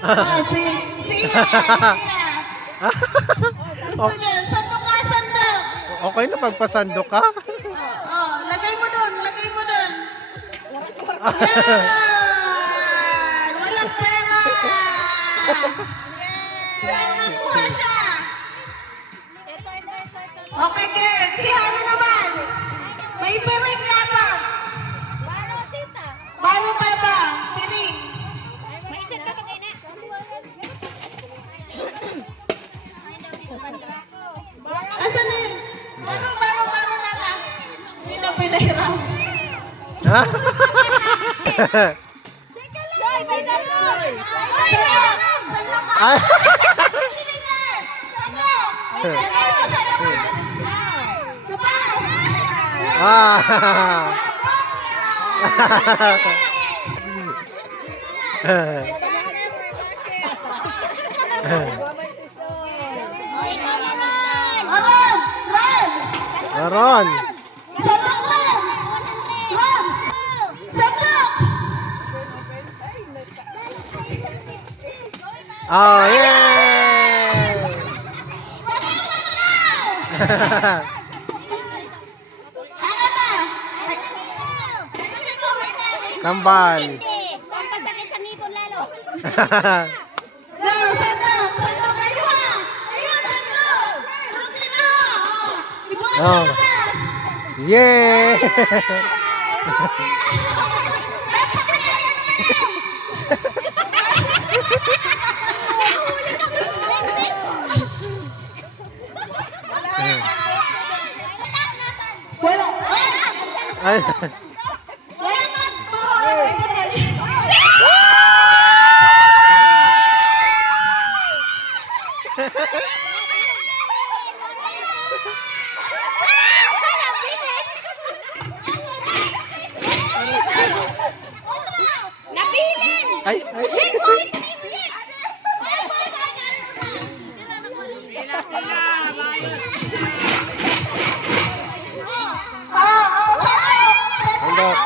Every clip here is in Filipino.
Oh, siya. Gusto niya, sandok ka, sandok. Okay na magpasando ka? Oh, lagay mo doon, lagay mo doon. Yan! Walang pera! Yan, nakuha siya. Okay, Kurt. Si Haro naman. May piring lapang. Baro pa ba? Piring. Asan na yun? Baro na ka. Hindi na pinahiram. Ha? Ay! Ah! Ron! Oh, yeah! Kambal. Pampasakit sa ngipon lalo. Oh. Yeah! Ay. Nabilin! Ay, ay. Handok.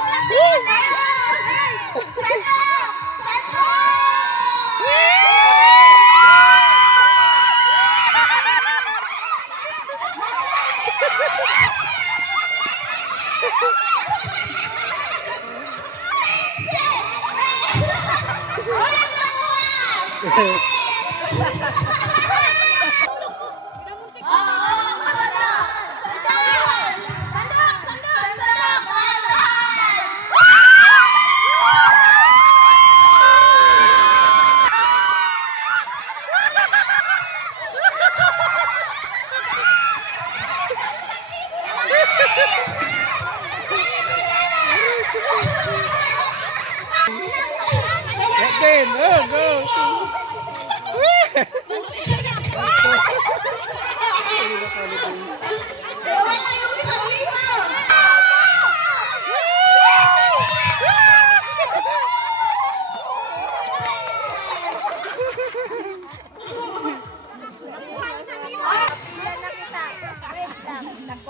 Again, oh, go.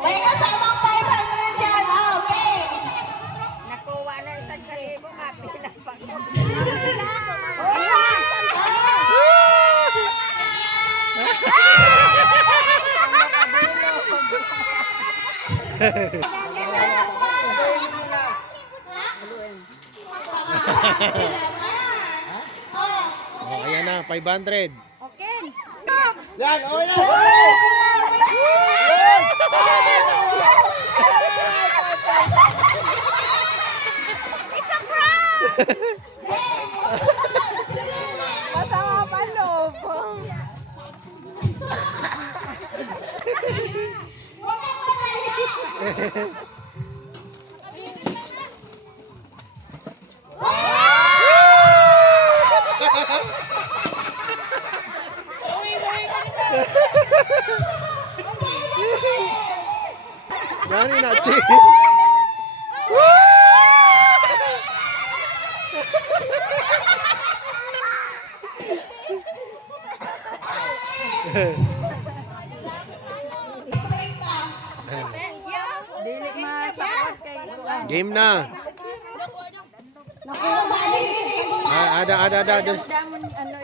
May kasamang 500 yan. Okay. Nakuha na isang kalibo, mapilang pa ko. Oh, ayan na, 500. Okay. Yan, okay na. It's a prank! Masama pa loob. Gani na, Chi. Dili masakot kay Game na. Ada. damon ano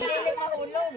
Hindi mahulog.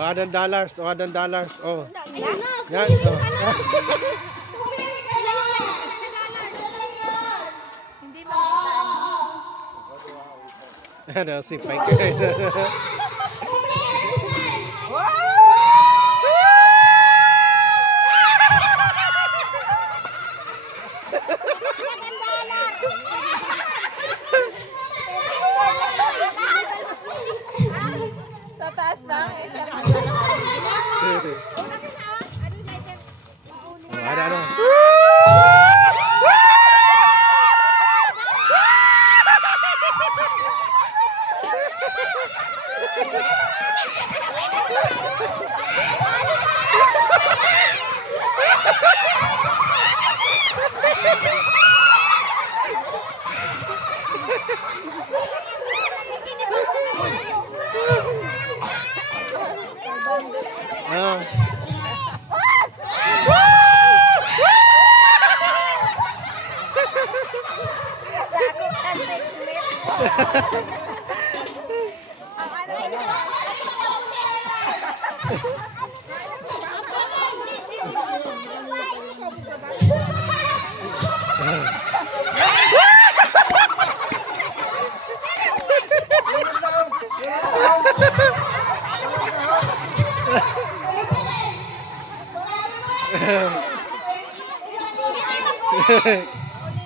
$100. $100. Oh. Yan. Oh. Ano, si Pike. Sa taas lang. Ada ano? Ah.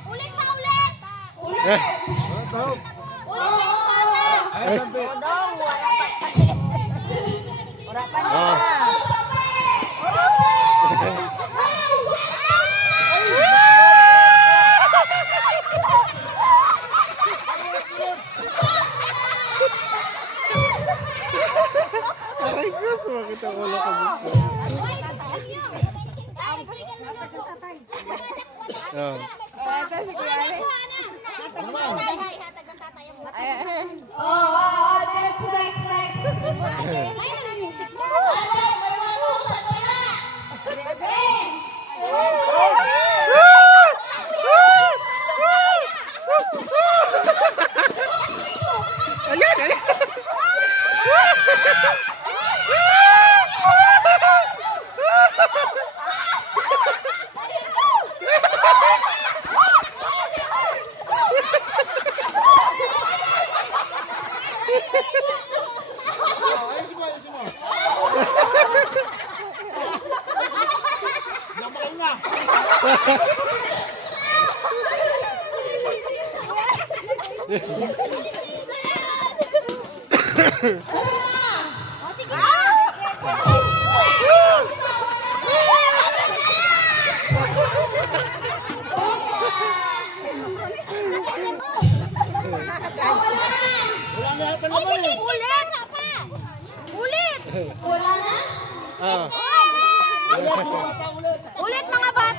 Ulit pa ulit! Ulit! Aray ko, sumakit ang ulo ko gusto. Oh. Ito si Kuya Ale. Ayan, ayan. O sige na! O sige, ulit! Ulit! Ah. Ulit mga bata!